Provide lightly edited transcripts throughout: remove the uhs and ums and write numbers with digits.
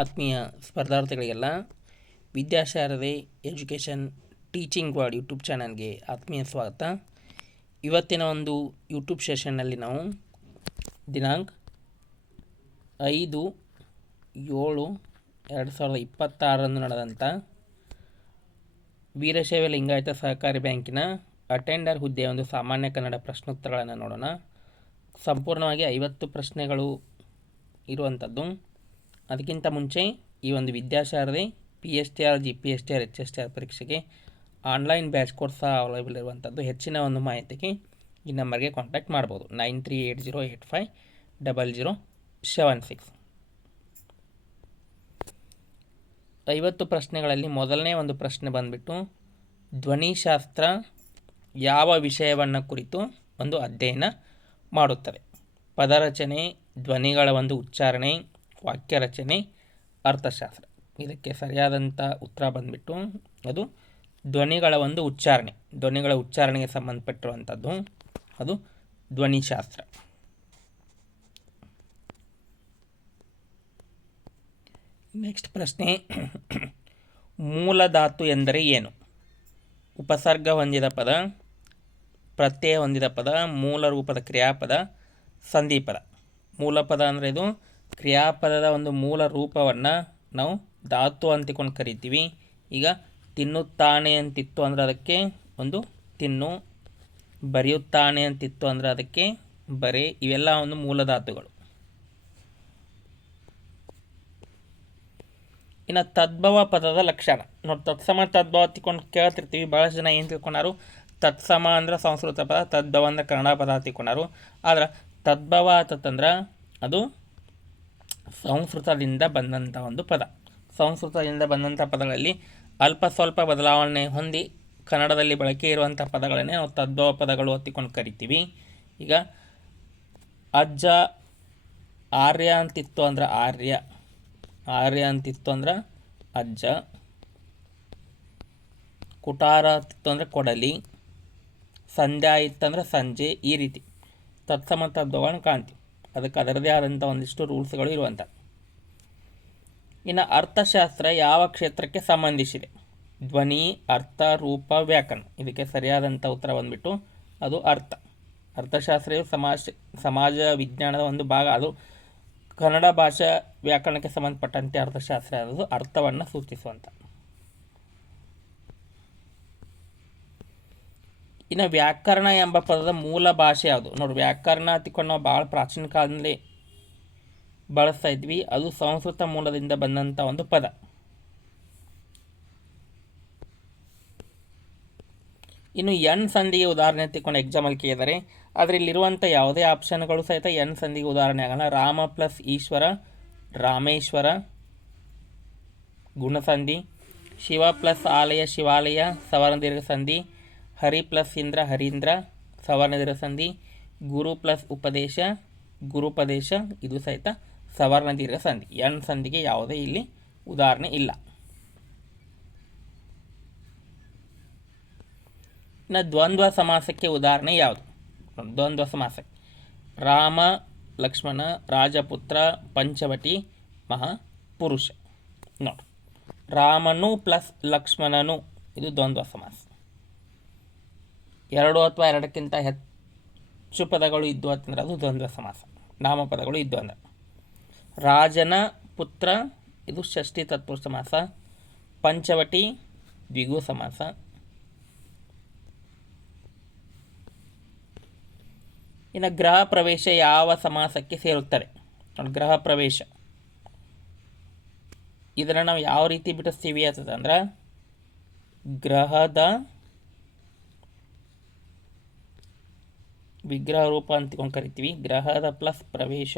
ಆತ್ಮೀಯ ಸ್ಪರ್ಧಾರ್ಥಿಗಳಿಗೆಲ್ಲ Vidyasharade education teaching word YouTube ಚಾನಲ್ಗೆ ಆತ್ಮೀಯ ಸ್ವಾಗತ. ಇವತ್ತಿನ ಒಂದು ಯೂಟ್ಯೂಬ್ ಸೆಷನ್ನಲ್ಲಿ ನಾವು ದಿನಾಂಕ 5/7/2026 ನಡೆದಂಥ ವೀರಶೈವ ಲಿಂಗಾಯತ ಸಹಕಾರಿ ಬ್ಯಾಂಕಿನ ಅಟೆಂಡರ್ ಹುದ್ದೆಯ ಒಂದು ಸಾಮಾನ್ಯ ಕನ್ನಡ ಪ್ರಶ್ನೋತ್ತರಗಳನ್ನು ನೋಡೋಣ. ಸಂಪೂರ್ಣವಾಗಿ 50 ಪ್ರಶ್ನೆಗಳು ಇರುವಂಥದ್ದು. ಅದಕ್ಕಿಂತ ಮುಂಚೆ ಈ ಒಂದು ವಿದ್ಯಾಶಾರದೆ PSTR GPSTR HSTR ಪರೀಕ್ಷೆಗೆ ಆನ್ಲೈನ್ ಬ್ಯಾಚ್ ಕೋರ್ಸ್ ಸಹ ಅವೈಲೇಬಲ್ ಇರುವಂಥದ್ದು. ಹೆಚ್ಚಿನ ಒಂದು ಮಾಹಿತಿಗೆ ಈ ನಂಬರ್ಗೆ ಕಾಂಟ್ಯಾಕ್ಟ್ ಮಾಡ್ಬೋದು 9380850076. 50 ಪ್ರಶ್ನೆಗಳಲ್ಲಿ ಮೊದಲನೇ ಒಂದು ಪ್ರಶ್ನೆ ಬಂದುಬಿಟ್ಟು, ಧ್ವನಿಶಾಸ್ತ್ರ ಯಾವ ವಿಷಯವನ್ನು ಕುರಿತು ಒಂದು ಅಧ್ಯಯನ ಮಾಡುತ್ತದೆ? ಪದರಚನೆ, ಧ್ವನಿಗಳ ಒಂದು ಉಚ್ಚಾರಣೆ, ವಾಕ್ಯ ರಚನೆ, ಅರ್ಥಶಾಸ್ತ್ರ. ಇದಕ್ಕೆ ಸರಿಯಾದಂಥ ಉತ್ತರ ಬಂದುಬಿಟ್ಟು ಅದು ಧ್ವನಿಗಳ ಒಂದು ಉಚ್ಚಾರಣೆ. ಧ್ವನಿಗಳ ಉಚ್ಚಾರಣೆಗೆ ಸಂಬಂಧಪಟ್ಟಿರುವಂಥದ್ದು ಅದು ಧ್ವನಿಶಾಸ್ತ್ರ. ನೆಕ್ಸ್ಟ್ ಪ್ರಶ್ನೆ, ಮೂಲಧಾತು ಎಂದರೆ ಏನು? ಉಪಸರ್ಗ ಹೊಂದಿದ ಪದ, ಪ್ರತ್ಯಯ ಹೊಂದಿದ ಪದ, ಮೂಲ ರೂಪದ ಕ್ರಿಯಾಪದ, ಸಂಧಿಪದ. ಮೂಲಪದ ಅಂದರೆ ಇದು ಕ್ರಿಯಾಪದದ ಒಂದು ಮೂಲ ರೂಪವನ್ನು ನಾವು ಧಾತು ಅಂತಿಕೊಂಡು ಕರಿತೀವಿ. ಈಗ ತಿನ್ನುತ್ತಾನೆ ಅಂತಿತ್ತು ಅಂದರೆ ಅದಕ್ಕೆ ಒಂದು ತಿನ್ನು, ಬರೆಯುತ್ತಾನೆ ಅಂತಿತ್ತು ಅಂದರೆ ಅದಕ್ಕೆ ಬರೆ. ಇವೆಲ್ಲ ಒಂದು ಮೂಲಧಾತುಗಳು. ಇನ್ನು ತದ್ಭವ ಪದದ ಲಕ್ಷಣ ನೋಡಿ. ತತ್ಸಮ ತದ್ಭವ ತಿಳ್ಕೊಂಡು ಕೇಳ್ತಿರ್ತೀವಿ. ಭಾಳಷ್ಟು ಜನ ಏನು ತಿಳ್ಕೊಂಡಾರು, ತತ್ಸಮ ಅಂದ್ರೆ ಸಂಸ್ಕೃತ ಪದ, ತದ್ಭವ ಅಂದ್ರೆ ಕನ್ನಡ ಪದ ತಿಳ್ಕೊಂಡಾರು. ಆದ್ರೆ ತದ್ಭವ ಆತಂದ್ರೆ ಅದು ಸಂಸ್ಕೃತದಿಂದ ಬಂದಂಥ ಒಂದು ಪದ. ಸಂಸ್ಕೃತದಿಂದ ಬಂದಂಥ ಪದಗಳಲ್ಲಿ ಅಲ್ಪ ಸ್ವಲ್ಪ ಬದಲಾವಣೆ ಹೊಂದಿ ಕನ್ನಡದಲ್ಲಿ ಬಳಕೆ ಇರುವಂಥ ಪದಗಳನ್ನೇ ನಾವು ತದ್ಭವ ಪದಗಳು ಹೊತ್ತಿಕೊಂಡು ಕರಿತೀವಿ. ಈಗ ಅಜ್ಜ ಆರ್ಯ ಅಂತಿತ್ತು ಅಂದ್ರೆ ಆರ್ಯ, ಆರ್ಯ ಅಂತಿತ್ತು ಅಂದ್ರೆ ಅಜ್ಜ. ಕುಟಾರ ಅಂತಿತ್ತು ಅಂದರೆ ಕೊಡಲಿ, ಸಂಧ್ಯಾ ಇತ್ತಂದ್ರೆ ಸಂಜೆ. ಈ ರೀತಿ ತತ್ಸಮ ತದ್ಭವಗಳನ್ನು ಕಾಣ್ತೀವಿ. ಅದಕ್ಕೆ ಅದರದೇ ಆದಂಥ ಒಂದಿಷ್ಟು ರೂಲ್ಸ್ಗಳು ಇರುವಂಥ. ಇನ್ನು ಅರ್ಥಶಾಸ್ತ್ರ ಯಾವ ಕ್ಷೇತ್ರಕ್ಕೆ ಸಂಬಂಧಿಸಿದೆ? ಧ್ವನಿ, ಅರ್ಥ, ರೂಪ, ವ್ಯಾಕರಣ. ಇದಕ್ಕೆ ಸರಿಯಾದಂಥ ಉತ್ತರ ಬಂದುಬಿಟ್ಟು ಅದು ಅರ್ಥ. ಅರ್ಥಶಾಸ್ತ್ರವು ಸಮಾಜ ವಿಜ್ಞಾನದ ಒಂದು ಭಾಗ. ಅದು ಕನ್ನಡ ಭಾಷಾ ವ್ಯಾಕರಣಕ್ಕೆ ಸಂಬಂಧಪಟ್ಟಂತೆ ಅರ್ಥಶಾಸ್ತ್ರ ಅದು ಅರ್ಥವನ್ನು ಸೂಚಿಸುವಂಥ. ಇನ್ನು ವ್ಯಾಕರಣ ಎಂಬ ಪದದ ಮೂಲ ಭಾಷೆ ಯಾವುದು? ನೋಡಿ, ವ್ಯಾಕರಣ ತಿಳ್ಕೊಂಡು ನಾವು ಭಾಳ ಪ್ರಾಚೀನ ಕಾಲದಲ್ಲಿ ಬಳಸ್ತಾ ಇದ್ವಿ. ಅದು ಸಂಸ್ಕೃತ ಮೂಲದಿಂದ ಬಂದಂಥ ಒಂದು ಪದ. ಇನ್ನು ಎನ್ ಸಂಧಿಗೆ ಉದಾಹರಣೆ ತಿಳ್ಕೊಂಡು ಎಕ್ಸಾಮಲ್ಲಿ ಕೇಳಿದರೆ, ಆದರೆ ಇಲ್ಲಿರುವಂಥ ಯಾವುದೇ ಆಪ್ಷನ್ಗಳು ಸಹಿತ ಎನ್ ಸಂಧಿಗೆ ಉದಾಹರಣೆ ಆಗೋಣ. ರಾಮ ಪ್ಲಸ್ ಈಶ್ವರ ರಾಮೇಶ್ವರ ಗುಣಸಂಧಿ, ಶಿವ ಪ್ಲಸ್ ಆಲಯ ಶಿವಾಲಯ ಸವರ್ಣ ದೀರ್ಘ ಸಂಧಿ, ಹರಿ ಪ್ಲಸ್ ಇಂದ್ರ ಹರೀಂದ್ರ ಸವರ್ಣ ದೀರ್ಘ ಸಂಧಿ, ಗುರು ಪ್ಲಸ್ ಉಪದೇಶ ಗುರುಪದೇಶ ಇದು ಸಹಿತ ಸವರ್ಣ ದೀರ್ಘ ಸಂಧಿ. ಎನ್ ಸಂಧಿಗೆ ಯಾವುದೇ ಇಲ್ಲಿ ಉದಾಹರಣೆ ಇಲ್ಲ. ಇನ್ನು ದ್ವಂದ್ವ ಸಮಾಸಕ್ಕೆ ಉದಾಹರಣೆ ಯಾವುದು? ದ್ವಂದ್ವ ಸಮಾಸಕ್ಕೆ ರಾಮ ಲಕ್ಷ್ಮಣ, ರಾಜಪುತ್ರ, ಪಂಚವಟಿ, ಮಹಾಪುರುಷ. ನೋಡಿ, ರಾಮನು ಪ್ಲಸ್ ಲಕ್ಷ್ಮಣನು ಇದು ದ್ವಂದ್ವ ಸಮಾಸ. ಎರಡು ಅಥವಾ ಎರಡಕ್ಕಿಂತ ಹೆಚ್ಚು ಪದಗಳು ಇದ್ದು ಅಂತಂದ್ರೆ ಅದು ದ್ವಂದ್ವ ಸಮಾಸ. ನಾಮಪದಗಳು ಇದ್ದು ಅಂದ್ರೆ ರಾಜನ ಪುತ್ರ ಇದು ಷಷ್ಠಿ ತತ್ಪುರುಷ ಸಮಾಸ. ಪಂಚವಟಿ ದ್ವಿಗು ಸಮಾಸ. ಇನ್ನು ಗೃಹ ಪ್ರವೇಶ ಯಾವ ಸಮಾಸಕ್ಕೆ ಸೇರುತ್ತದೆ? ಗೃಹ ಪ್ರವೇಶ ಇದನ್ನು ನಾವು ಯಾವ ರೀತಿ ಬಿಡಿಸ್ತೀವಿ ಅಂತಂದ್ರೆ, ಗ್ರಹದ ವಿಗ್ರಹ ರೂಪ ಅಂತ್ಕೊಂಡು ಕರಿತೀವಿ. ಗ್ರಹದ ಪ್ಲಸ್ ಪ್ರವೇಶ,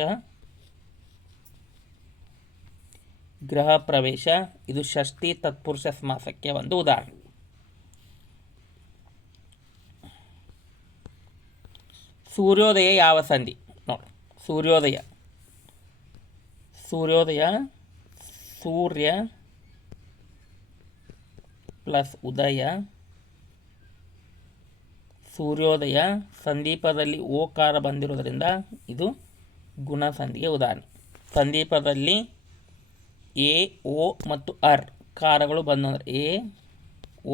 ಗೃಹ ಪ್ರವೇಶ ಇದು ಷಷ್ಠಿ ತತ್ಪುರುಷ ಸಮಾಸಕ್ಕೆ ಒಂದು ಉದಾಹರಣೆ. ಸೂರ್ಯೋದಯ ಯಾವ ಸಂಧಿ? ನೋಡಿ, ಸೂರ್ಯೋದಯ ಸೂರ್ಯೋದಯ ಸೂರ್ಯ ಪ್ಲಸ್ ಉದಯ. ಸೂರ್ಯೋದಯ ಸಂದೀಪದಲ್ಲಿ ಓಕಾರ ಬಂದಿರೋದ್ರಿಂದ ಇದು ಗುಣ ಸಂಧಿಗೆ ಉದಾಹರಣೆ. ಸಂದೀಪದಲ್ಲಿ ಎ ಓ ಮತ್ತು ಅರ್ ಕಾರಗಳು ಬಂದು ಅಂದರೆ ಎ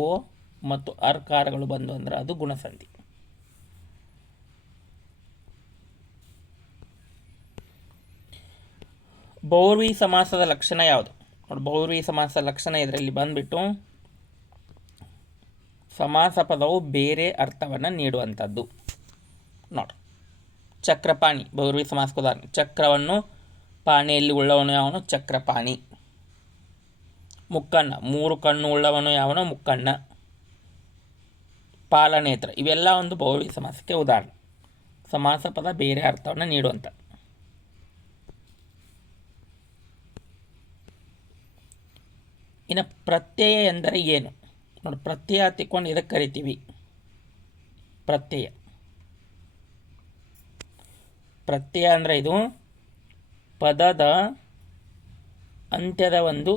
ಓ ಮತ್ತು ಅರ್ ಕಾರಗಳು ಬಂದು ಅಂದ್ರೆ ಅದು ಗುಣಸಂಧಿ. ಬಹುವ್ರೀಹಿ ಸಮಾಸದ ಲಕ್ಷಣ ಯಾವುದು ನೋಡಿ? ಬಹುವ್ರೀಹಿ ಸಮಾಸದ ಲಕ್ಷಣ ಇದರಲ್ಲಿ ಬಂದ್ಬಿಟ್ಟು ಸಮಾಸ ಪದವು ಬೇರೆ ಅರ್ಥವನ್ನು ನೀಡುವಂಥದ್ದು. ನೋಡಿ, ಚಕ್ರಪಾಣಿ ಬಹುವ್ರೀಹಿ ಸಮಾಸಕ್ಕೆ ಉದಾಹರಣೆ. ಚಕ್ರವನ್ನು ಪಾಣಿಯಲ್ಲಿ ಉಳ್ಳವನು ಯಾವನು? ಚಕ್ರಪಾಣಿ. ಮುಕ್ಕಣ್ಣ, 3 ಕಣ್ಣು ಉಳ್ಳವನು ಯಾವನು? ಮುಕ್ಕಣ್ಣ. ಪಾಲನೇತ್ರ, ಇವೆಲ್ಲ ಒಂದು ಬಹುವ್ರೀಹಿ ಸಮಾಸಕ್ಕೆ ಉದಾಹರಣೆ. ಸಮಾಸ ಪದ ಬೇರೆ ಅರ್ಥವನ್ನು ನೀಡುವಂಥ. ಇನ್ನು ಪ್ರತ್ಯಯ ಎಂದರೆ ಏನು ನೋಡಿ? ಪ್ರತ್ಯಯ ತಿಳ್ಕೊಂಡು ಇದಕ್ಕೆ ಕರಿತೀವಿ ಪ್ರತ್ಯಯ. ಪ್ರತ್ಯಯ ಅಂದರೆ ಇದು ಪದದ ಅಂತ್ಯದ ಒಂದು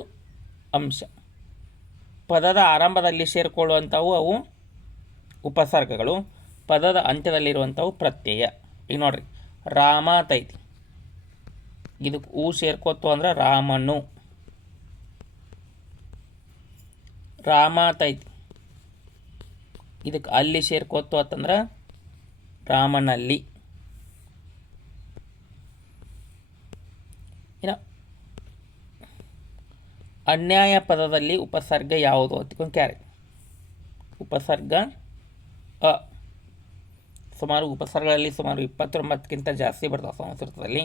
ಅಂಶ. ಪದದ ಆರಂಭದಲ್ಲಿ ಸೇರಿಕೊಳ್ಳುವಂಥವು ಅವು ಉಪಸರ್ಗಗಳು, ಪದದ ಅಂತ್ಯದಲ್ಲಿರುವಂಥವು ಪ್ರತ್ಯಯ. ಈಗ ನೋಡ್ರಿ, ರಾಮ ತೈತಿ, ಇದಕ್ಕೆ ಹೂ ಸೇರ್ಕೋತು ಅಂದ್ರೆ ರಾಮನು. ರಾಮ ತೈತಿ, ಇದಕ್ಕೆ ಅಲ್ಲಿ ಸೇರ್ಕೋತು ಅಂತಂದ್ರೆ ರಾಮನಲ್ಲಿ. ಇನ್ನು ಅನ್ಯಾಯ ಪದದಲ್ಲಿ ಉಪಸರ್ಗ ಯಾವುದು ಅಂತಿಕೊಂಡು ಕ್ಯಾರೆ. ಉಪಸರ್ಗ ಅ. ಸುಮಾರು ಉಪಸರ್ಗಗಳಲ್ಲಿ ಸುಮಾರು 29ಕ್ಕಿಂತ ಜಾಸ್ತಿ ಬರ್ತಾವೆ ಸಂಸ್ಕೃತದಲ್ಲಿ.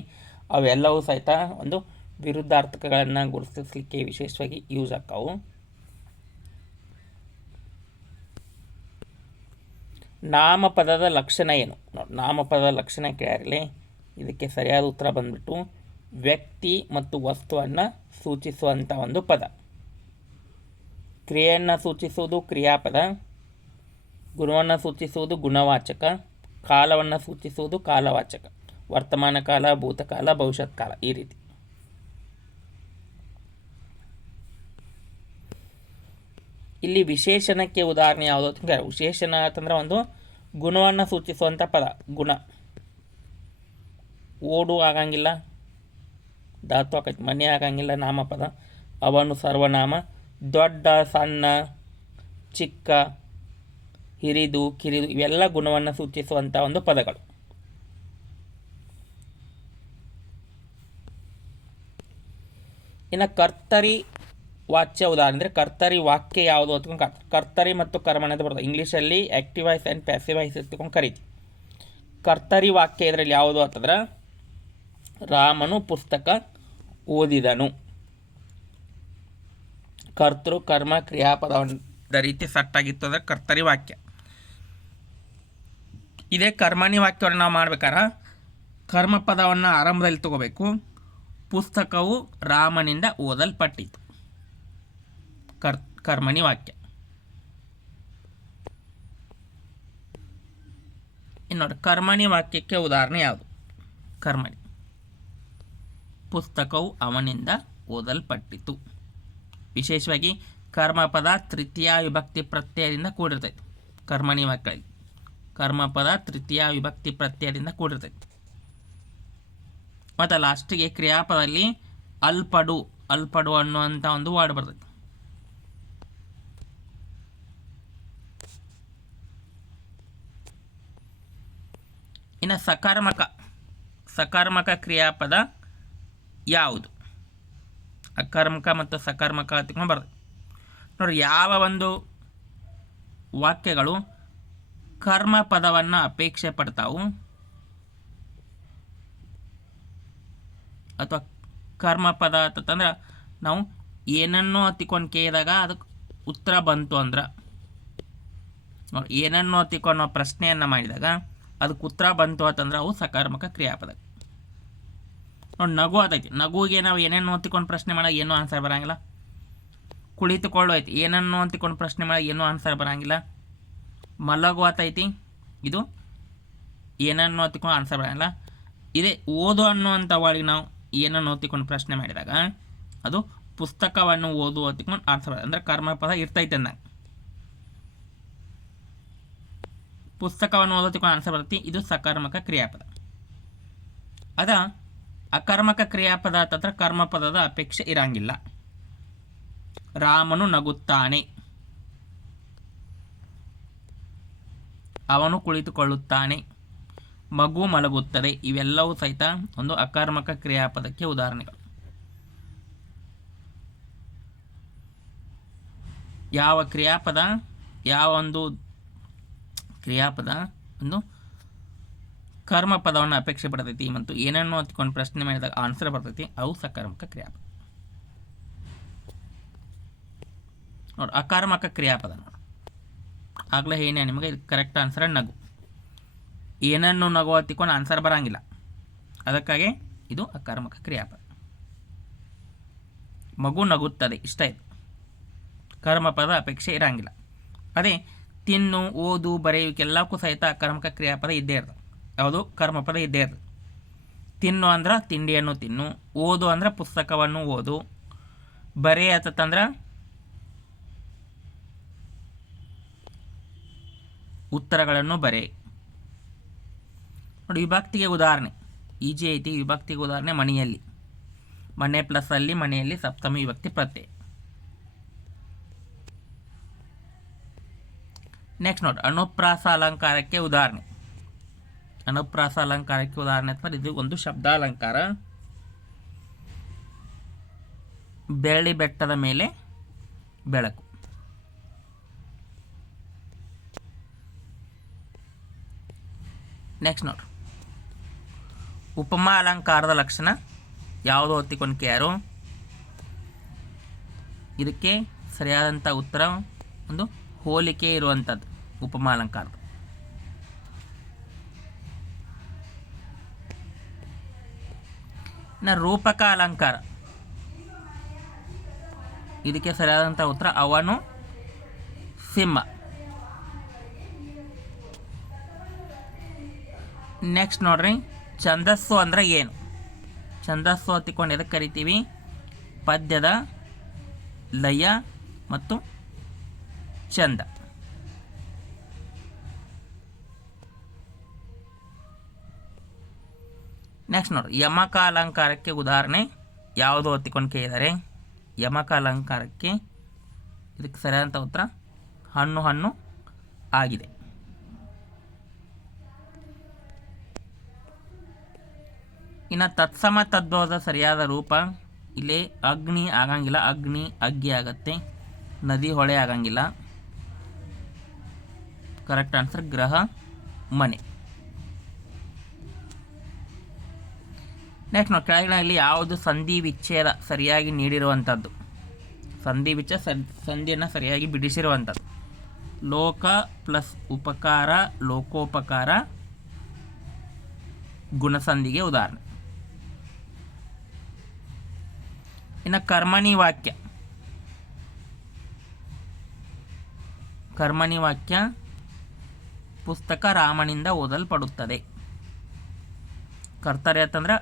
ಅವೆಲ್ಲವೂ ಸಹಿತ ಒಂದು ವಿರುದ್ಧಾರ್ಥಕಗಳನ್ನು ಗುರುತಿಸಲಿಕ್ಕೆ ವಿಶೇಷವಾಗಿ ಯೂಸ್ ಆಗ್ತಾವು. ನಾಮಪದದ ಲಕ್ಷಣ ಏನು ನೋಡಿ? ನಾಮಪದದ ಲಕ್ಷಣ ಕೇಳಿರಲಿ. ಇದಕ್ಕೆ ಸರಿಯಾದ ಉತ್ತರ ಬಂದ್ಬಿಟ್ಟು ವ್ಯಕ್ತಿ ಮತ್ತು ವಸ್ತುವನ್ನು ಸೂಚಿಸುವಂಥ ಒಂದು ಪದ. ಕ್ರಿಯೆಯನ್ನು ಸೂಚಿಸುವುದು ಕ್ರಿಯಾಪದ, ಗುಣವನ್ನು ಸೂಚಿಸುವುದು ಗುಣವಾಚಕ, ಕಾಲವನ್ನು ಸೂಚಿಸುವುದು ಕಾಲವಾಚಕ, ವರ್ತಮಾನ ಕಾಲ, ಭೂತಕಾಲ, ಭವಿಷ್ಯತ್ ಕಾಲ, ಈ ರೀತಿ. ಇಲ್ಲಿ ವಿಶೇಷಣಕ್ಕೆ ಉದಾಹರಣೆ ಯಾವುದು ಅಂತ. ವಿಶೇಷಣ ಅಂತಂದ್ರೆ ಒಂದು ಗುಣವನ್ನು ಸೂಚಿಸುವಂಥ ಪದ. ಗುಣ, ಓಡು ಆಗಂಗಿಲ್ಲ, ಧಾತು ಆಕೈತಿ, ಮನೆ ಆಗಂಗಿಲ್ಲ, ನಾಮಪದ. ಅವನು ಸರ್ವನಾಮ. ದೊಡ್ಡ, ಸಣ್ಣ, ಚಿಕ್ಕ, ಹಿರಿದು, ಕಿರಿದು, ಇವೆಲ್ಲ ಗುಣವನ್ನು ಸೂಚಿಸುವಂಥ ಒಂದು ಪದಗಳು. ಇನ್ನು ಕರ್ತರಿ ವಾಚ್ಯ ಉದಾಹರಣೆ ಅಂದರೆ ಕರ್ತರಿ ವಾಕ್ಯ ಯಾವುದು ಅಂತ್ಕೊಂಡು ಕರ್ತರಿ ಮತ್ತು ಕರ್ಮಣೆ ಅಂತ ಬರ್ತದೆ. ಇಂಗ್ಲೀಷಲ್ಲಿ active voice and passive voice ಅಂತ್ಕೊಂಡು ಕರಿತೀವಿ. ಕರ್ತರಿ ವಾಕ್ಯ ಇದರಲ್ಲಿ ಯಾವುದು ಅಂತಂದ್ರೆ ರಾಮನು ಪುಸ್ತಕ ಓದಿದನು. ಕರ್ತೃ ಕರ್ಮ ಕ್ರಿಯಾಪದ ರೀತಿ ಸಟ್ಟಾಗಿತ್ತು ಅಂದರೆ ಕರ್ತರಿ ವಾಕ್ಯ. ಇದೇ ಕರ್ಮಣಿ ವಾಕ್ಯವನ್ನು ನಾವು ಮಾಡ್ಬೇಕಾದ್ರೆ ಕರ್ಮಪದವನ್ನು ಆರಂಭದಲ್ಲಿ ತಗೋಬೇಕು. ಪುಸ್ತಕವು ರಾಮನಿಂದ ಓದಲ್ಪಟ್ಟಿತು. ಕರ್ಮಣಿ ವಾಕ್ಯ. ಇನ್ನೊಂದು ಕರ್ಮಣಿ ವಾಕ್ಯಕ್ಕೆ ಉದಾಹರಣೆ ಯಾವುದು? ಕರ್ಮಣಿ. ಪುಸ್ತಕವು ಅವನಿಂದ ಓದಲ್ಪಟ್ಟಿತು. ವಿಶೇಷವಾಗಿ ಕರ್ಮಪದ ತೃತೀಯ ವಿಭಕ್ತಿ ಪ್ರತ್ಯಯದಿಂದ ಕೂಡಿರ್ತೈತೆ. ಕರ್ಮಣಿ ವಾಕ್ಯಗಳಲ್ಲಿ ಕರ್ಮಪದ ತೃತೀಯ ವಿಭಕ್ತಿ ಪ್ರತ್ಯಯದಿಂದ ಕೂಡಿರ್ತೈತೆ. ಮತ್ತು ಲಾಸ್ಟಿಗೆ ಕ್ರಿಯಾಪದಲ್ಲಿ ಅಲ್ಪಡು, ಅಲ್ಪಡು ಅನ್ನುವಂಥ ಒಂದು ವರ್ಡ್ ಬರ್ತೈತೆ. ಇನ್ನು ಸಕರ್ಮಕ ಕ್ರಿಯಾಪದ ಯಾವುದು? ಅಕರ್ಮಕ ಮತ್ತು ಸಕರ್ಮಕ ತಿಳ್ಕೊಂಡು ಬರ್ತದೆ ನೋಡ್ರಿ. ಯಾವ ಒಂದು ವಾಕ್ಯಗಳು ಕರ್ಮ ಪದವನ್ನು ಅಪೇಕ್ಷೆ ಪಡ್ತಾವು ಅಥವಾ ಕರ್ಮ ಪದ ಅಂತಂದ್ರೆ ನಾವು ಏನನ್ನೋ ತಿಳ್ಕೊಂಡು ಕೇಳಿದಾಗ ಅದಕ್ಕೆ ಉತ್ತರ ಬಂತು ಅಂದ್ರೆ ನೋಡಿ, ಏನನ್ನೋ ತಿಳ್ಕೊಂಡು ನಾವು ಪ್ರಶ್ನೆಯನ್ನು ಮಾಡಿದಾಗ ಅದಕ್ಕೆ ಉತ್ತರ ಬಂತು ಅಂತಂದ್ರೆ ಅವು ಸಕಾರಾತ್ಮಕ ಕ್ರಿಯಾಪದ. ನೋಡಿ, ನಗು ಆತೈತಿ. ನಗುವಿಗೆ ನಾವು ಏನೇನು ತಿಳ್ಕೊಂಡು ಪ್ರಶ್ನೆ ಮಾಡೋ ಏನೂ ಆನ್ಸರ್ ಬರೋಂಗಿಲ್ಲ. ಕುಳಿತುಕೊಳ್ಳು ಐತಿ, ಏನನ್ನು ತಿಳ್ಕೊಂಡು ಪ್ರಶ್ನೆ ಮಾಡೋ ಏನೂ ಆನ್ಸರ್ ಬರೋಂಗಿಲ್ಲ. ಮಲಗು ಆತೈತಿ, ಇದು ಏನನ್ನು ತಿಳ್ಕೊಂಡು ಆನ್ಸರ್ ಬರೋಂಗಿಲ್ಲ. ಇದೇ ಓದು ಅನ್ನುವಂಥ ಒಳಗೆ ನಾವು ಏನನ್ನು ತಿಳ್ಕೊಂಡು ಪ್ರಶ್ನೆ ಮಾಡಿದಾಗ ಅದು ಪುಸ್ತಕವನ್ನು ಓದು ತಿಳ್ಕೊಂಡು ಆನ್ಸರ್ ಬರೋದು. ಅಂದರೆ ಕರ್ಮಪದ ಇರ್ತೈತೆ ಅಂದಾಗ ಪುಸ್ತಕವನ್ನು ಓದೋ ತಿಳ್ಕೊಂಡು ಆನ್ಸರ್ ಬರ್ತೈತಿ. ಇದು ಸಕರ್ಮಕ ಕ್ರಿಯಾಪದ. ಅದ ಅಕರ್ಮಕ ಕ್ರಿಯಾಪದ ಅಂತಂದ್ರೆ ಕರ್ಮಪದದ ಅಪೇಕ್ಷೆ ಇರಂಗಿಲ್ಲ. ರಾಮನು ನಗುತ್ತಾನೆ, ಅವನು ಕುಳಿತುಕೊಳ್ಳುತ್ತಾನೆ, ಮಗು ಮಲಗುತ್ತದೆ. ಇವೆಲ್ಲವೂ ಸಹಿತ ಒಂದು ಅಕರ್ಮಕ ಕ್ರಿಯಾಪದಕ್ಕೆ ಉದಾಹರಣೆಗಳು. ಯಾವ ಒಂದು ಕ್ರಿಯಾಪದ ಒಂದು ಕರ್ಮಪದವನ್ನು ಅಪೇಕ್ಷೆ ಪಡ್ತೈತಿ ಮತ್ತು ಏನನ್ನು ಹತ್ಕೊಂಡು ಪ್ರಶ್ನೆ ಮಾಡಿದಾಗ ಆನ್ಸರ್ ಬರ್ತೈತಿ, ಅವು ಸಕರ್ಮಕ ಕ್ರಿಯಾಪದ. ನೋಡಿ, ಅಕರ್ಮಕ ಕ್ರಿಯಾಪದ ನೋಡಿ, ಆಗಲೇ ಏನೇ ನಿಮಗೆ ಇದು ಕರೆಕ್ಟ್ ಆನ್ಸರ್ ನಗು. ಏನನ್ನು ನಗು ಹತ್ತಿಕೊಂಡು ಆನ್ಸರ್ ಬರೋಂಗಿಲ್ಲ, ಅದಕ್ಕಾಗಿ ಇದು ಅಕರ್ಮಕ ಕ್ರಿಯಾಪದ. ಮಗು ನಗುತ್ತದೆ, ಇಷ್ಟ ಇದು ಕರ್ಮಪದ ಅಪೇಕ್ಷೆ ಇರೋಂಗಿಲ್ಲ. ಅದೇ ತಿನ್ನು, ಓದು, ಬರೆಯುವಿಕೆಲ್ಲಕ್ಕೂ ಸಹಿತ ಅಕರ್ಮಕ ಕ್ರಿಯಾಪದ ಇದ್ದೇ ಇರ್ತದೆ. ಯಾವುದು ಕರ್ಮಪದ ಇದ್ದೇ ಇರ್ತದೆ. ತಿನ್ನು ಅಂದ್ರೆ ತಿಂಡಿಯನ್ನು ತಿನ್ನು, ಓದು ಅಂದ್ರೆ ಪುಸ್ತಕವನ್ನು ಓದು, ಬರೆಯತ್ತಂದ್ರೆ ಉತ್ತರಗಳನ್ನು ಬರೆ. ನೋಡಿ, ವಿಭಕ್ತಿಗೆ ಉದಾಹರಣೆ ಈಜಿ ಐತಿ. ವಿಭಕ್ತಿಗೆ ಉದಾಹರಣೆ ಮನೆಯಲ್ಲಿ, ಮನೆ ಪ್ಲಸ್ ಅಲ್ಲಿ ಮನೆಯಲ್ಲಿ ಸಪ್ತಮಿ ವಿಭಕ್ತಿ ಪ್ರತ್ಯಯ. ನೆಕ್ಸ್ಟ್ ನೋಡಿ, ಅನುಪ್ರಾಸ ಅಲಂಕಾರಕ್ಕೆ ಉದಾಹರಣೆ. ಅನುಪ್ರಾಸ ಅಲಂಕಾರಕ್ಕೆ ಉದಾಹರಣೆ ಅಂತಂದ್ರೆ ಇದು ಒಂದು ಶಬ್ದಾಲಂಕಾರ. ಬೆಳ್ಳಿ ಬೆಟ್ಟದ ಮೇಲೆ ಬೆಳಕು. ನೆಕ್ಸ್ಟ್ ನೋಡಿ, ಉಪಮಾ ಅಲಂಕಾರದ ಲಕ್ಷಣ ಯಾವುದೋ ಹೊತ್ತಿಕೊಂಡು ಯಾರು? ಇದಕ್ಕೆ ಸರಿಯಾದಂಥ ಉತ್ತರ ಒಂದು ಹೋಲಿಕೆ ಇರುವಂಥದ್ದು ಉಪಮಾ ಅಲಂಕಾರದ. ಇನ್ನು ರೂಪಕ ಅಲಂಕಾರ, ಇದಕ್ಕೆ ಸರಿಯಾದಂಥ ಉತ್ತರ ಅವನು ಸಿಂಹ. ನೆಕ್ಸ್ಟ್ ನೋಡ್ರಿ, ಛಂದಸ್ಸು ಅಂದ್ರೆ ಏನು? ಛಂದಸ್ಸು ಹತ್ತಿಕೊಂಡು ಎದಕ್ಕೆ ಕರಿತೀವಿ? ಪದ್ಯದ ಲಯ ಮತ್ತು ಚಂದ. ನೆಕ್ಸ್ಟ್ ನೋಡ್ರಿ, ಯಮಕ ಅಲಂಕಾರಕ್ಕೆ ಉದಾಹರಣೆ ಯಾವುದು ಹೊತ್ತಿಕೊಂಡು ಕೇಳಿದರೆ? ಯಮಕ ಅಲಂಕಾರಕ್ಕೆ ಇದಕ್ಕೆ ಸರಿಯಾದಂಥ ಉತ್ತರ ಹಣ್ಣು ಹಣ್ಣು ಆಗಿದೆ. ಇನ್ನು ತತ್ಸಮ ತದ್ಭವದ ಸರಿಯಾದ ರೂಪ ಇಲ್ಲಿ ಅಗ್ನಿ ಆಗಂಗಿಲ್ಲ, ಅಗ್ನಿ ಅಗ್ಗಿ ಆಗತ್ತೆ. ನದಿ ಹೊಳೆ ಆಗಂಗಿಲ್ಲ. ಕರೆಕ್ಟ್ ಆನ್ಸರ್ ಗ್ರಹ ಮನೆ. ನೆಕ್ಸ್ಟ್ ನಾವು ಕೆಳಗಿನಲ್ಲಿ ಯಾವುದು ಸಂಧಿ ವಿಚ್ಛೇದ ಸರಿಯಾಗಿ ನೀಡಿರುವಂಥದ್ದು? ಸಂಧಿ ವಿಚ್ಛೇದ ಸಂಧಿಯನ್ನು ಸರಿಯಾಗಿ ಬಿಡಿಸಿರುವಂಥದ್ದು. ಲೋಕ ಪ್ಲಸ್ ಉಪಕಾರ, ಲೋಕೋಪಕಾರ ಗುಣಸಂಧಿಗೆ ಉದಾಹರಣೆ. ಇನ್ನು ಕರ್ಮಣಿ ವಾಕ್ಯ. ಕರ್ಮಣಿ ವಾಕ್ಯ ಪುಸ್ತಕ ರಾಮನಿಂದ ಓದಲ್ಪಡುತ್ತದೆ. ಕರ್ತರಿ ಅಂತಂದ್ರೆ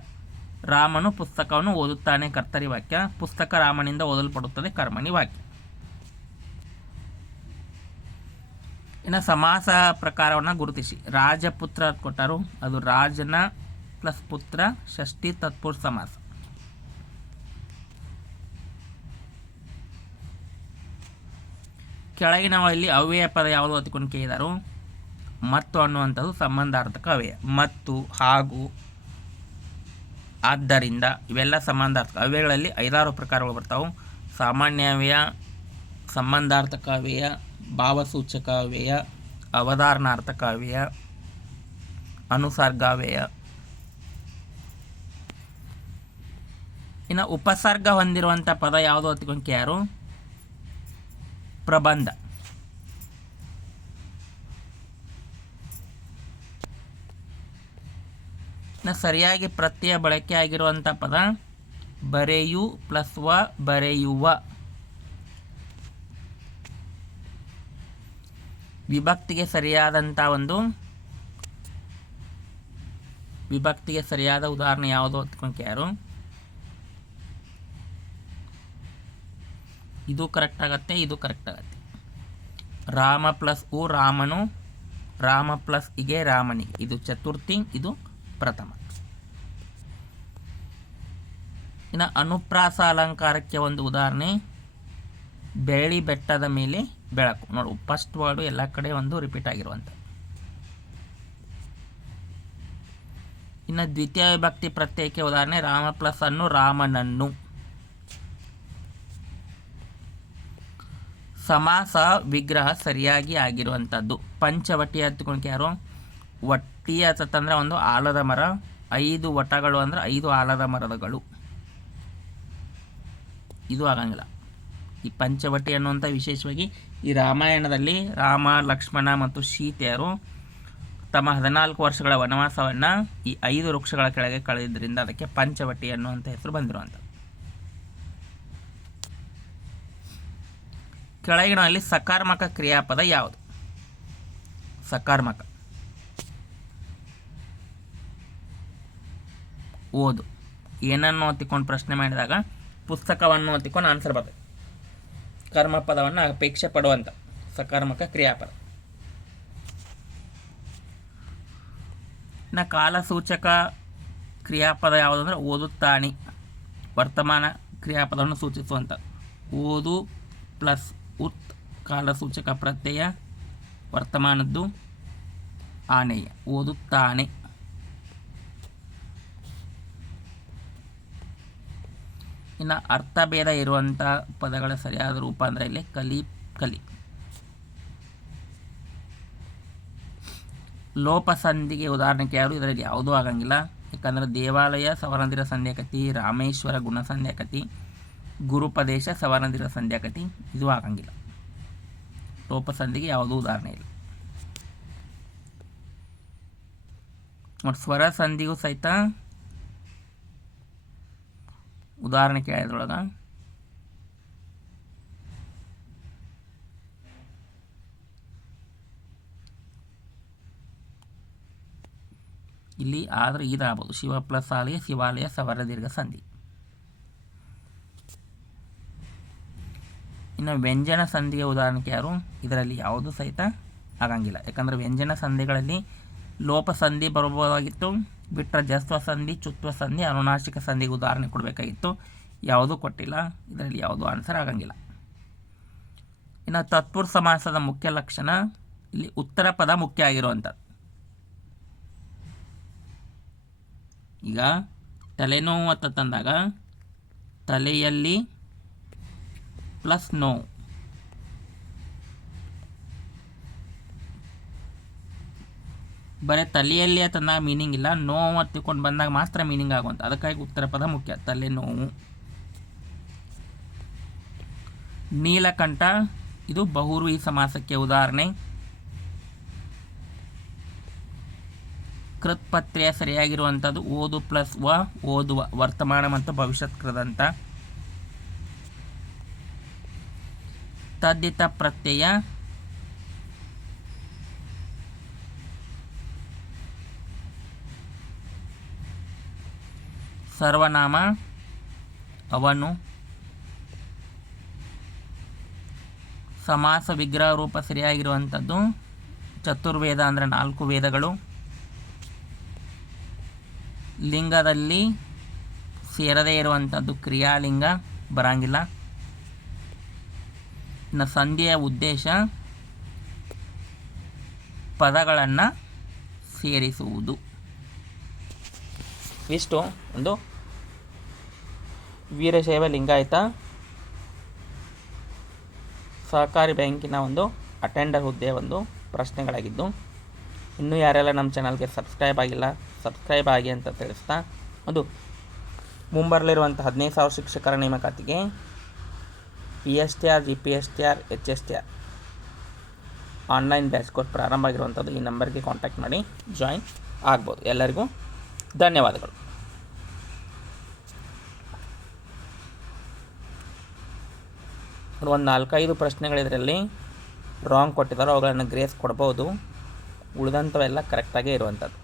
ರಾಮನು ಪುಸ್ತಕವನ್ನು ಓದುತ್ತಾನೆ, ಕರ್ತರಿ ವಾಕ್ಯ. ಪುಸ್ತಕ ರಾಮನಿಂದ ಓದಲ್ಪಡುತ್ತದೆ, ಕರ್ಮಣಿ ವಾಕ್ಯ. ಇನ್ನು ಸಮಾಸ ಪ್ರಕಾರವನ್ನು ಗುರುತಿಸಿ. ರಾಜಪುತ್ರ ಕೊಟ್ಟರು, ಅದು ರಾಜನ ಪ್ಲಸ್ ಪುತ್ರ ಷಷ್ಠಿ ತತ್ಪುರುಷ ಸಮಾಸ. ಕೆಳಗಿನವಲ್ಲಿ ಅವ್ಯಯ ಪದ ಯಾವುದು ಹೊತ್ತಿಕೊಂಡು ಕೇಳಿದರು? ಮತ್ತು ಅನ್ನುವಂಥದ್ದು ಸಂಬಂಧಾರ್ಥಕ ಅವ್ಯಯ. ಮತ್ತು, ಹಾಗೂ, ಆದ್ದರಿಂದ ಇವೆಲ್ಲ ಸಂಬಂಧಾರ್ಥಕ ಅವ್ಯಯಗಳಲ್ಲಿ 5-6 ಪ್ರಕಾರಗಳು ಬರ್ತಾವೆ. ಸಾಮಾನ್ಯ ಅವ್ಯಯ, ಸಂಬಂಧಾರ್ಥಕ ಅವ್ಯಯ, ಭಾವಸೂಚಕ ಅವ್ಯಯ, ಅವಧಾರಣಾರ್ಥಕ ಅವ್ಯಯ, ಅನುಸರ್ಗ ಅವ್ಯಯ. ಇನ್ನು ಉಪಸರ್ಗ ಹೊಂದಿರುವಂಥ ಪದ ಯಾವುದು ಹೊತ್ತಿಕೊಂಡು ಕೇಳರು? ಪ್ರಬಂಧ. ಸರಿಯಾಗಿ ಪ್ರತ್ಯಯ ಬಳಕೆ ಆಗಿರುವಂಥ ಪದ ಬರೆಯು ಪ್ಲಸ್ ವ, ಬರೆಯುವ. ವಿಭಕ್ತಿಗೆ ಸರಿಯಾದ ಉದಾಹರಣೆ ಯಾವುದು ಹೊತ್ಕೊಂಡು ಯಾರು? ಇದು ಕರೆಕ್ಟ್ ಆಗತ್ತೆ, ಇದು ಕರೆಕ್ಟ್ ಆಗತ್ತೆ. ರಾಮ ಪ್ಲಸ್ ಉ ರಾಮನು, ರಾಮ ಪ್ಲಸ್ ಇಗೆ ರಾಮನಿಗೆ. ಇದು ಚತುರ್ಥಿ, ಇದು ಪ್ರಥಮ. ಇನ್ನು ಅನುಪ್ರಾಸ ಅಲಂಕಾರಕ್ಕೆ ಒಂದು ಉದಾಹರಣೆ ಬೆಳ್ಳಿ ಬೆಟ್ಟದ ಮೇಲೆ ಬೆಳಕು. ನೋಡು, ಫಸ್ಟ್ ವರ್ಡು ಎಲ್ಲ ಕಡೆ ಒಂದು ರಿಪೀಟ್ ಆಗಿರುವಂಥ. ಇನ್ನು ದ್ವಿತೀಯ ವಿಭಕ್ತಿ ಪ್ರತ್ಯಯಕ್ಕೆ ಉದಾಹರಣೆ ರಾಮ ಪ್ಲಸ್ ಅನ್ನು ರಾಮನನ್ನು. ಸಮಾಸ ವಿಗ್ರಹ ಸರಿಯಾಗಿ ಆಗಿರುವಂಥದ್ದು. ಪಂಚವಟಿ ಹತ್ಕೊಳಕ್ಕೆ ಯಾರು? ವಟ್ಟಿ ಹತ್ತಂದ್ರೆ ಒಂದು ಆಲದ ಮರ, 5 ವಟಗಳು ಅಂದರೆ 5 ಆಲದ ಮರಗಳು. ಇದು ಆಗಂಗಿಲ್ಲ. ಈ ಪಂಚವಟಿ ಅನ್ನುವಂಥ ವಿಶೇಷವಾಗಿ ಈ ರಾಮಾಯಣದಲ್ಲಿ ರಾಮ, ಲಕ್ಷ್ಮಣ ಮತ್ತು ಸೀತೆಯರು ತಮ್ಮ 14 ವರ್ಷಗಳ ವನವಾಸವನ್ನು ಈ 5 ವೃಕ್ಷಗಳ ಕೆಳಗೆ ಕಳೆದಿದ್ದರಿಂದ ಅದಕ್ಕೆ ಪಂಚವಟಿ ಅನ್ನುವಂಥ ಹೆಸರು ಬಂದಿರುವಂಥ. ಕೆಳಗಿನಲ್ಲಿ ಸಕಾರಾತ್ಮಕ ಕ್ರಿಯಾಪದ ಯಾವುದು? ಸಕಾರಾತ್ಮಕ ಓದು. ಏನನ್ನು ಒತ್ತಿಕೊಂಡು ಪ್ರಶ್ನೆ ಮಾಡಿದಾಗ ಪುಸ್ತಕವನ್ನು ಒತ್ತಿಕೊಂಡು ಆನ್ಸರ್ ಬರ್ತದೆ. ಕರ್ಮಪದವನ್ನು ಅಪೇಕ್ಷೆ ಪಡುವಂಥ ಸಕಾರಾತ್ಮಕ ಕ್ರಿಯಾಪದ. ಇನ್ನು ಕಾಲಸೂಚಕ ಕ್ರಿಯಾಪದ ಯಾವುದು ಅಂದರೆ ಓದುತ್ತಾನೆ. ವರ್ತಮಾನ ಕ್ರಿಯಾಪದವನ್ನು ಸೂಚಿಸುವಂಥ. ಓದು ಪ್ಲಸ್ ಉತ್ ಕಾಲಸೂಚಕ ಪ್ರತ್ಯಯ, ವರ್ತಮಾನದ್ದು ಆನೆಯ, ಓದುತ್ತಾನೆ. ಇನ್ನು ಅರ್ಥಭೇದ ಇರುವಂಥ ಪದಗಳ ಸರಿಯಾದ ರೂಪ ಅಂದರೆ ಇಲ್ಲಿ ಕಲಿ. ಲೋಪಸಂಧಿಗೆ ಉದಾಹರಣೆಗೆ ಯಾರು? ಇದರಲ್ಲಿ ಯಾವುದೂ ಆಗಂಗಿಲ್ಲ. ಯಾಕಂದರೆ ದೇವಾಲಯ ಸವರ್ಣದಿರ ಸಂಧ್ಯಾಕತಿ, ರಾಮೇಶ್ವರ ಗುಣ ಸಂಧ್ಯಾಕತಿ, ಗುರುಪದೇಶ ಸವರ್ಣದಿರ ಸಂಧ್ಯಾಕತಿ, ಇದು ಆಗಂಗಿಲ್ಲ. ಲೋಪಸಂಧಿಗೆ ಯಾವುದೂ ಉದಾಹರಣೆ ಇಲ್ಲ. ಮತ್ತು ಸ್ವರ ಸಂಧಿಗೂ ಸಹಿತ ಉದಾಹರಣೆ ಕೇಳಿದ್ರೊಳಗೆ ಇಲ್ಲಿ ಆದರೆ ಇದಾಗ್ಬೋದು. ಶಿವ ಪ್ಲಸ್ ಆಲಯ, ಶಿವಾಲಯ ಸವರ ದೀರ್ಘ ಸಂಧಿ. ಇನ್ನು ವ್ಯಂಜನ ಸಂಧಿಗೆ ಉದಾಹರಣೆಗೆ ಯಾರು? ಇದರಲ್ಲಿ ಯಾವುದೂ ಸಹಿತ ಆಗಂಗಿಲ್ಲ. ಯಾಕಂದರೆ ವ್ಯಂಜನ ಸಂಧಿಗಳಲ್ಲಿ ಲೋಪ ಸಂಧಿ ಬರಬಹುದಾಗಿತ್ತು, ಬಿಟ್ಟರೆ ಜಸ್ವ ಸಂಧಿ, ಚುತ್ವ ಸಂಧಿ, ಅನುನಾಸಿಕ ಸಂಧಿಗೆ ಉದಾಹರಣೆ ಕೊಡಬೇಕಾಗಿತ್ತು. ಯಾವುದೂ ಕೊಟ್ಟಿಲ್ಲ. ಇದರಲ್ಲಿ ಯಾವುದೂ ಆನ್ಸರ್ ಆಗಂಗಿಲ್ಲ. ಇನ್ನು ತತ್ಪುರುಷ ಸಮಾಸದ ಮುಖ್ಯ ಲಕ್ಷಣ ಇಲ್ಲಿ ಉತ್ತರ ಪದ ಮುಖ್ಯ ಆಗಿರುವಂಥದ್ದು. ಈಗ ತಲೆನೋವು ಅಂತ ತಂದಾಗ ತಲೆಯಲ್ಲಿ ಪ್ಲಸ್ ನೋವು, ಬರೀ ತಲೆಯಲ್ಲಿ ಅಂತಂದಾಗ ಮೀನಿಂಗ್ ಇಲ್ಲ, ನೋವು ತಿಳ್ಕೊಂಡು ಬಂದಾಗ ಮಾತ್ರ ಮೀನಿಂಗ್ ಆಗುವಂಥ. ಅದಕ್ಕಾಗಿ ಉತ್ತರ ಪದ ಮುಖ್ಯ. ತಲೆನೋವು. ನೀಲಕಂಠ ಇದು ಬಹುವ್ರೀಹಿ ಸಮಾಸಕ್ಕೆ ಉದಾಹರಣೆ. ಕೃತ್ಪತ್ರೆಯ ಸರಿಯಾಗಿರುವಂಥದ್ದು ಓದು ಪ್ಲಸ್ ವ, ಓದುವ, ವರ್ತಮಾನ ಮತ್ತು ಭವಿಷ್ಯತ್ ಕೃದಂತ. ತದ್ದಿತ ಪ್ರತ್ಯಯ ಸರ್ವನಾಮ ಅವನು. ಸಮಾಸ ವಿಗ್ರಹ ರೂಪ ಸರಿಯಾಗಿರುವಂಥದ್ದು ಚತುರ್ವೇದ ಅಂದರೆ 4 ವೇದಗಳು. ಲಿಂಗದಲ್ಲಿ ಸೇರದೇ ಇರುವಂಥದ್ದು ಕ್ರಿಯಾಲಿಂಗ, ಬರಂಗಿಲ್ಲ. ಇನ್ನು ಸಂಧಿಯ ಉದ್ದೇಶ ಪದಗಳನ್ನು ಸೇರಿಸುವುದು. ಇಷ್ಟು ಒಂದು ವೀರಶೈವ ಲಿಂಗಾಯತ ಸಹಕಾರಿ ಬ್ಯಾಂಕಿನ ಒಂದು ಅಟೆಂಡರ್ ಹುದ್ದೆಯ ಒಂದು ಪ್ರಶ್ನೆಗಳಾಗಿದ್ದು, ಇನ್ನೂ ಯಾರೆಲ್ಲ ನಮ್ಮ ಚಾನಲ್ಗೆ ಸಬ್ಸ್ಕ್ರೈಬ್ ಆಗಿಲ್ಲ ಸಬ್ಸ್ಕ್ರೈಬ್ ಆಗಿ ಅಂತ ತಿಳಿಸ್ತಾ, ಅದು ಮುಂಬರಲಿರುವಂಥ 15,000 ಶಿಕ್ಷಕರ ನೇಮಕಾತಿಗೆ PSTR, GPSTR, HSTR online batch course ಪ್ರಾರಂಭ ಆಗಿರುವಂಥದ್ದು. ಈ ನಂಬರ್ಗೆ ಕಾಂಟ್ಯಾಕ್ಟ್ ಮಾಡಿ ಜಾಯಿನ್ ಆಗ್ಬೋದು. ಎಲ್ಲರಿಗೂ ಧನ್ಯವಾದಗಳು. ಒಂದು 4-5 ಪ್ರಶ್ನೆಗಳಿದರಲ್ಲಿ ರಾಂಗ್ ಕೊಟ್ಟಿದ್ದಾರೋ ಅವುಗಳನ್ನು ಗ್ರೇಸ್ ಕೊಡ್ಬೋದು. ಉಳಿದಂಥವೆಲ್ಲ ಕರೆಕ್ಟಾಗೇ ಇರುವಂಥದ್ದು.